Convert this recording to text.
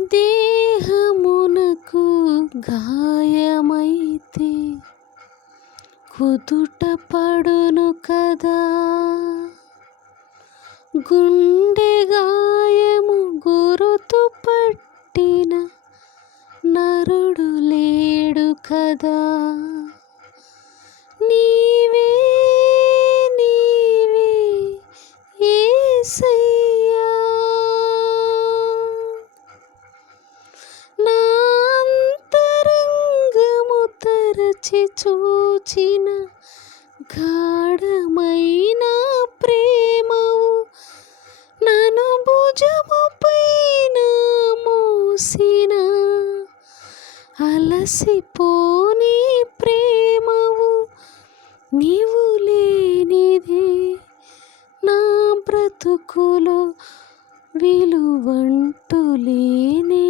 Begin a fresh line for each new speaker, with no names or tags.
దేహమునకు గాయమైతే కుదుట పడును కదా. గుండె గాయము గురుతు పట్టిన నరుడు లేడు కదా. తరచి చూచిన గాఢమైన ప్రేమవు నను భుజము పైన మోసిన అలసిపోని ప్రేమవు నీవు లేనిదే నా బ్రతుకులో విలువంటూ లేనే